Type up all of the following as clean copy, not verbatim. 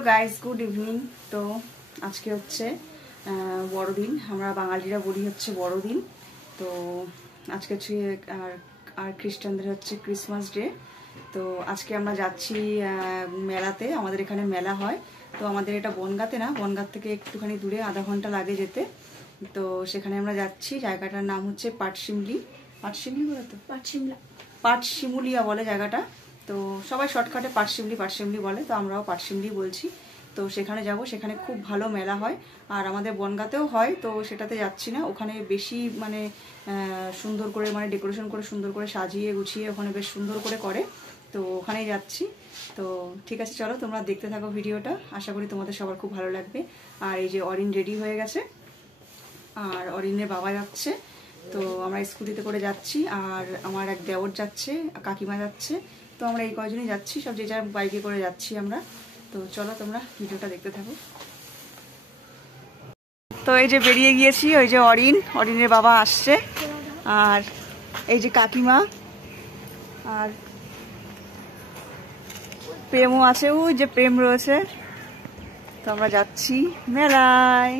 Hello guys good evening. तो आज के होच्छे बड़ोदिन हमरा बांगालीरा बली होच्छे बड़ोदिन। तो आज के আর খ্রিস্টানদের হচ্ছে ক্রিসমাস ডে। তো আজকে আমরা যাচ্ছি মেলাতে, আমাদের এখানে মেলা হয়। তো আমাদের এটা বনগাঁতে না, বনগাঁ থেকে একটুখানি দূরে, আধা ঘন্টা লাগে যেতে। তো সেখানে আমরা যাচ্ছি, জায়গাটার নাম হচ্ছে পাটশিমলি বলে, তো পাটশিমুলিয়া বলে জায়গাটা। তো সবাই শর্টকাটে পাটশিমলি বলে, তো আমরাও পাটশিমলি বলছি। তো সেখানে যাব, সেখানে খুব ভালো মেলা হয়। আর আমাদের বনগাঁতেও হয়, তো সেটাতে যাচ্ছি না, ওখানে বেশি মানে সুন্দর করে মানে ডেকোরেশন করে সুন্দর করে সাজিয়ে গুছিয়ে ওখানে বেশ সুন্দর করে। তো ওখানেই যাচ্ছি। তো ঠিক আছে, চলো তোমরা দেখতে থাকো ভিডিওটা, আশা করি তোমাদের সবার খুব ভালো লাগবে। আর এই যে অরিন রেডি হয়ে গেছে, আর অরিনের বাবা যাচ্ছে। তো আমরা স্কুটিতে করে যাচ্ছি, আর আমার এক দেওর যাচ্ছে, কাকিমা যাচ্ছে। তো আমরা এই কয়জনই যাচ্ছি, সব যে যার বাইকে করে যাচ্ছি আমরা। তো চলো তোমরা ভিডিওটা দেখতে থাকো। তো এই যে বেরিয়ে গিয়েছি, ওই যে অরিনের বাবা আসছে, আর এই যে কাকিমা, আর প্রেমও আছে, ওই যে প্রেম রয়েছে। তো আমরা যাচ্ছি মেলায়।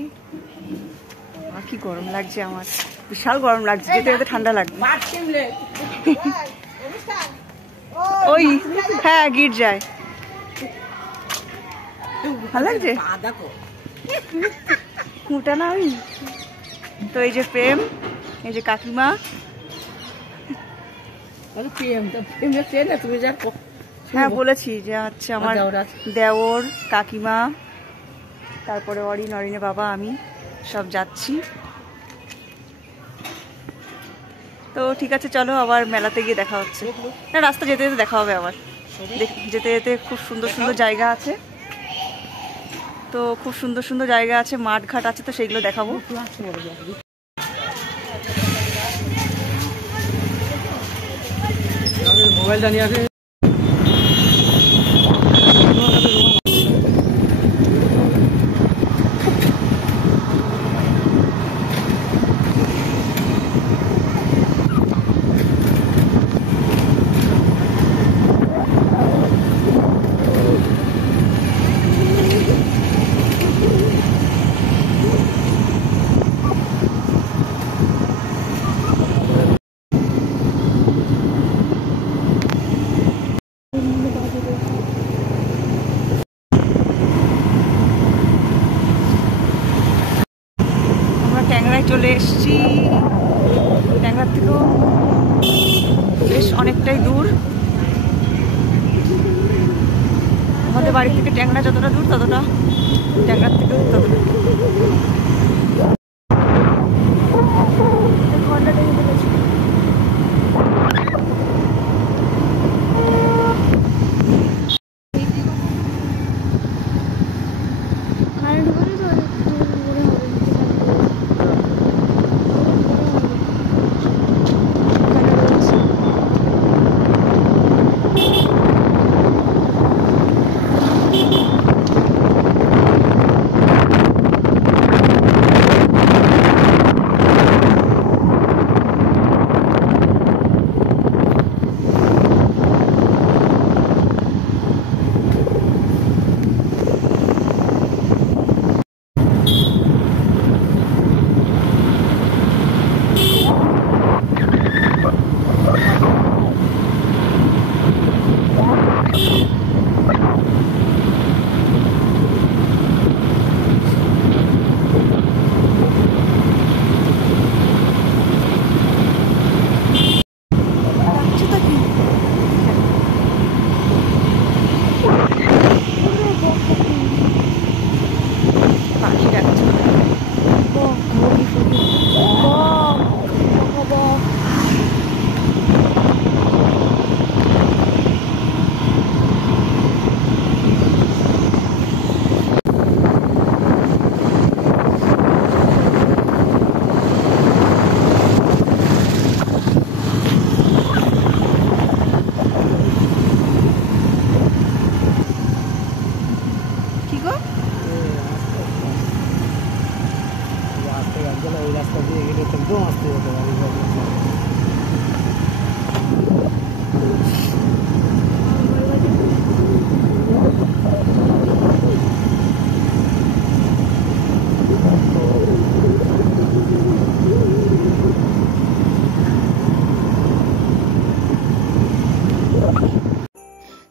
কি গরম লাগছে, আমার বিশাল গরম লাগছে, যেতে যেতে ঠান্ডা লাগবে। ওই হ্যাঁ গির্জায় ভালো লাগছে কুটা না ওই। তো এই যে প্রেম, এই যে কাকিমা, হ্যাঁ বলেছি যে হচ্ছে আমার দেওর, কাকিমা, তারপরে অরিনের বাবা, আমি সব যাচ্ছি। তো ঠিক আছে, চলো আবার মেলাতে গিয়ে দেখা হচ্ছে। না, রাস্তা যেতে যেতে দেখা হবে আবার, যেতে যেতে খুব সুন্দর সুন্দর জায়গা আছে। তো খুব সুন্দর সুন্দর জায়গা আছে, মাঠ ঘাট আছে, তো সেইগুলো দেখাবো। মোবাইলটা নিয়ে আসে। ট্যাংরায় চলে এসেছি। ট্যাংরার থেকেও বেশ অনেকটাই দূর, আমাদের বাড়ি থেকে ট্যাংরা যতটা দূর ততটা ট্যাংরার থেকেও ততটা।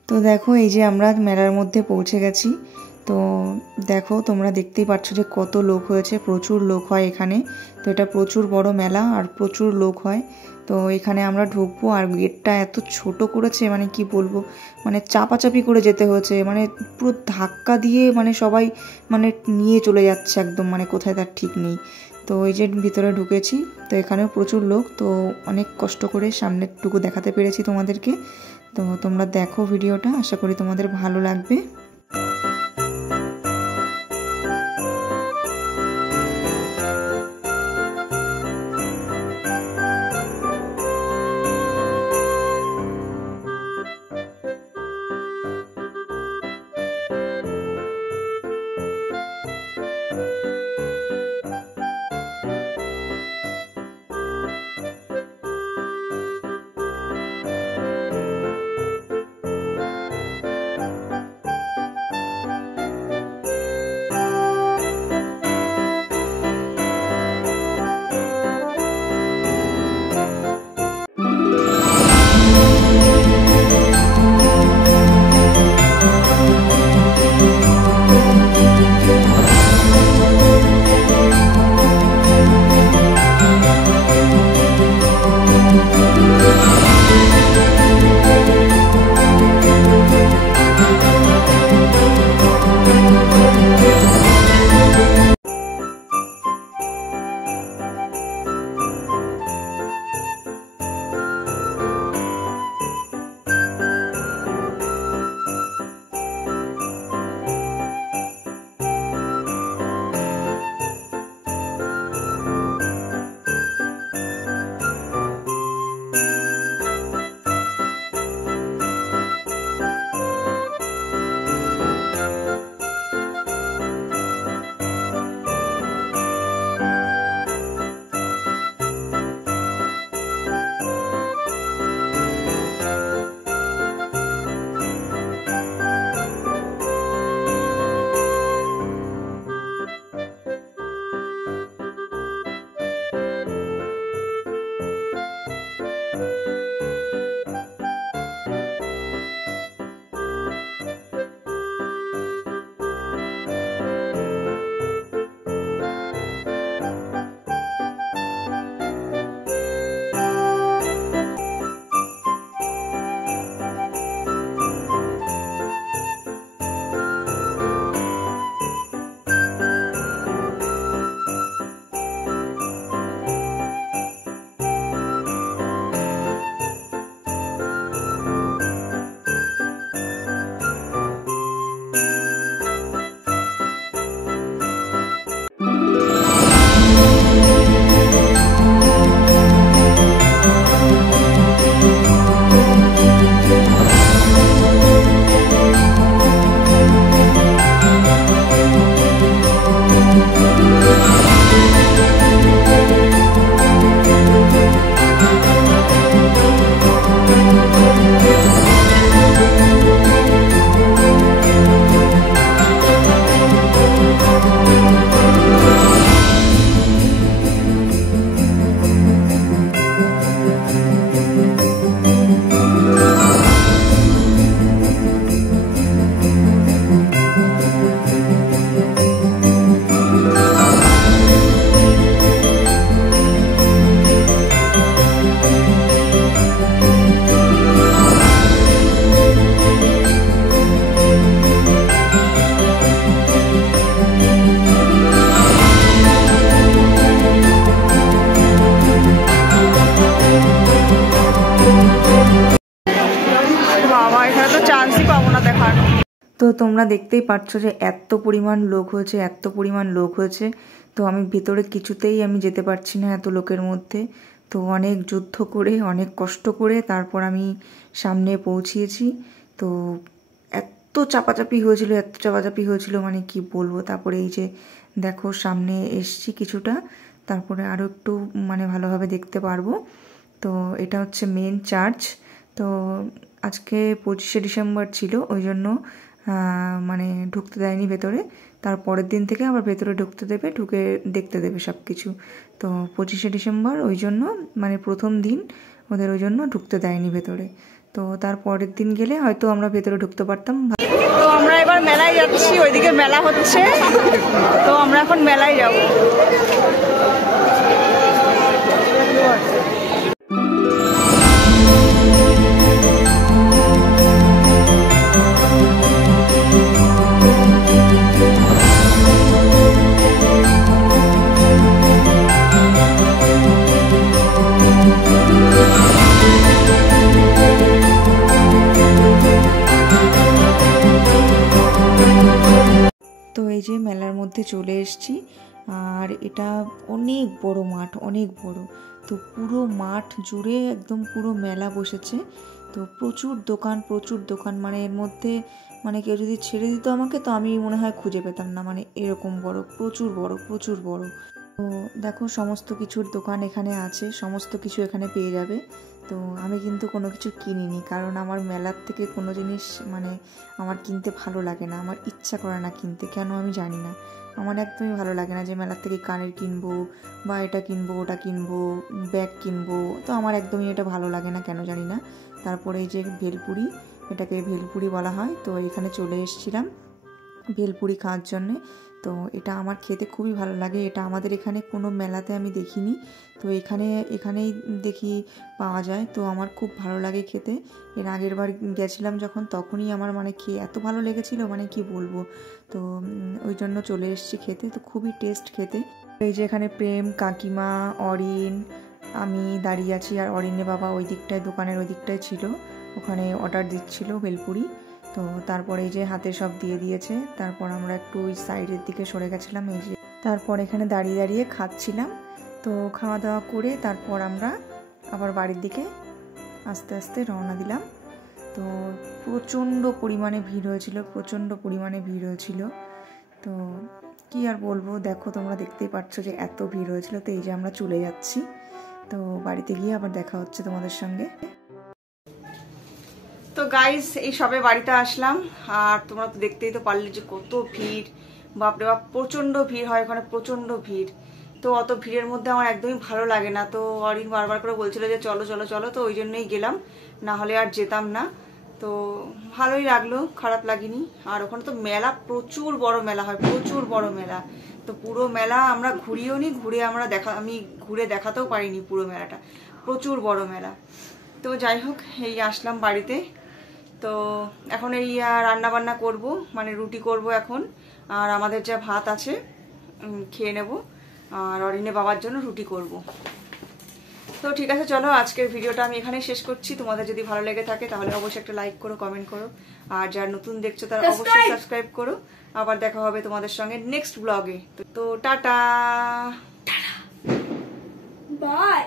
তো দেখো এই যে আমরা মেলার মধ্যে পৌঁছে গেছি। তো দেখো তোমরা দেখতেই পাচ্ছ যে কত লোক হয়েছে, প্রচুর লোক হয় এখানে। তো এটা প্রচুর বড় মেলা আর প্রচুর লোক হয়। তো এখানে আমরা ঢুকবো আর গেটটা এত ছোট করেছে, মানে কি বলবো, মানে চাপাচাপি করে যেতে হয়েছে, মানে পুরো ধাক্কা দিয়ে মানে সবাই মানে নিয়ে চলে যাচ্ছে একদম, মানে কোথায় তার ঠিক নেই। তো এই যে ভিতরে ঢুকেছি, তো এখানেও প্রচুর লোক। তো অনেক কষ্ট করে সামনেরটুকু দেখাতে পেরেছি তোমাদেরকে। তো তোমরা দেখো ভিডিওটা, আশা করি তোমাদের ভালো লাগবে। তো তোমরা দেখতেই পাচ্ছ যে এত পরিমাণ লোক হয়েছে, এত পরিমাণ লোক হয়েছে। তো আমি ভিতরে কিছুতেই আমি যেতে পারছি না এত লোকের মধ্যে। তো অনেক যুদ্ধ করে, অনেক কষ্ট করে তারপর আমি সামনে পৌঁছিয়েছি। তো এত চাপাচাপি হয়েছিল, এত চাপাচাপি হয়েছিল, মানে কি বলবো। তারপরে এই যে দেখো সামনে এসছি কিছুটা, তারপরে আরও একটু মানে ভালোভাবে দেখতে পারবো। তো এটা হচ্ছে মেন চার্চ। তো আজকে 25শে ডিসেম্বর ছিল, ওই জন্য মানে ঢুকতে দেয়নি ভেতরে। তারপরের দিন থেকে আবার ভেতরে ঢুকতে দেবে, ঢুকে দেখতে দেবে সব কিছু। তো 25শে ডিসেম্বর ওই জন্য মানে প্রথম দিন ওদের ওই জন্য ঢুকতে দেয়নি ভেতরে। তো তার পরের দিন গেলে হয়তো আমরা ভেতরে ঢুকতে পারতাম। তো আমরা এবার মেলায় যাচ্ছি, ওইদিকে মেলা হচ্ছে, তো আমরা এখন মেলায় যাব। তো এই যে মেলার মধ্যে চলে এসেছি, আর এটা অনেক বড় মাঠ, অনেক বড়। তো পুরো মাঠ জুড়ে একদম পুরো মেলা বসেছে। তো প্রচুর দোকান, মানে এর মধ্যে মানে কেউ যদি ছেড়ে দিত আমাকে, তো আমি মনে হয় খুঁজে পেতাম না, মানে এরকম বড়, প্রচুর বড়। তো দেখো সমস্ত কিছুর দোকান এখানে আছে, সমস্ত কিছু এখানে পেয়ে যাবে। তো আমি কিন্তু কোনো কিছু কিনিনি, কারণ আমার মেলার থেকে কোনো জিনিস মানে আমার কিনতে ভালো লাগে না, আমার ইচ্ছা করে না কিনতে, কেন আমি জানি না। আমার একদমই ভালো লাগে না যে মেলার থেকে কানের কিনবো বা এটা কিনবো ওটা কিনবো, ব্যাগ কিনবো, তো আমার একদমই এটা ভালো লাগে না, কেন জানি না। তারপরে এই যে ভেলপুরি, এটাকে ভেলপুরি বলা হয়। তো এখানে চলে এসেছিলাম ভেলপুরি খাওয়ার জন্যে। তো এটা আমার খেতে খুবই ভালো লাগে, এটা আমাদের এখানে কোনো মেলাতে আমি দেখিনি, তো এখানেই দেখি পাওয়া যায়। তো আমার খুব ভালো লাগে খেতে। এর আগের বার গেছিলাম যখন, তখনই আমার মানে খেয়ে এত ভালো লেগেছিল, মানে কি বলবো। তো ওই জন্য চলে এসেছি খেতে। তো খুবই টেস্ট খেতে। এই যে এখানে প্রেম, কাকিমা, অরিন, আমি দাঁড়িয়ে আছি, আর অরিনের বাবা ওই দিকটায়, দোকানের ওই দিকটায় ছিল, ওখানে অর্ডার দিচ্ছিল ভেলপুরি। তো তারপরে এই যে হাতে সব দিয়ে দিয়েছে। তারপর আমরা একটু ওই সাইডের দিকে সরে গেছিলাম, এই যে তারপর এখানে দাঁড়িয়ে খাচ্ছিলাম। তো খাওয়া দাওয়া করে তারপর আমরা আবার বাড়ির দিকে আস্তে আস্তে রওনা দিলাম। তো প্রচণ্ড পরিমাণে ভিড় হয়েছিল, তো কি আর বলবো, দেখো তোমরা দেখতেই পাচ্ছ যে এত ভিড় হয়েছিল। তো এই যে আমরা চলে যাচ্ছি, তো বাড়িতে গিয়ে আবার দেখা হচ্ছে তোমাদের সঙ্গে। তো গাইস, এই সবে বাড়িতে আসলাম, আর তোমরা তো দেখতেই তো পারলে যে কত ভিড়, বাপরে বাপ, প্রচন্ড ভিড় হয় ওখানে, প্রচন্ড ভিড়। তো অত ভিড়ের মধ্যে আমার একদমই ভালো লাগে না। তো অরিন বারবার করে বলছিল যে চলো চলো চলো, তো ওই জন্যই গেলাম, না হলে আর যেতাম না। তো ভালোই লাগলো, খারাপ লাগেনি। আর ওখানে তো মেলা, প্রচুর বড় মেলা হয়, প্রচুর বড় মেলা। তো পুরো মেলা আমরা ঘুরিও নি, আমি ঘুরে দেখাতেও পারিনি পুরো মেলাটা, প্রচুর বড় মেলা। তো যাই হোক, এই আসলাম বাড়িতে। তো এখন এই রান্না বান্না করব, মানে রুটি করব এখন, আর আমাদের যা ভাত আছে খেয়ে নেব, আর অরিনে বাবার জন্য রুটি করব। তো ঠিক আছে, চলো আজকের ভিডিওটা আমি এখানেই শেষ করছি। তোমাদের যদি ভালো লেগে থাকে তাহলে অবশ্যই একটা লাইক করো, কমেন্ট করো, আর যারা নতুন দেখছো তারা অবশ্যই সাবস্ক্রাইব করো। আবার দেখা হবে তোমাদের সঙ্গে নেক্সট ব্লগে। তো টাটা, বাই।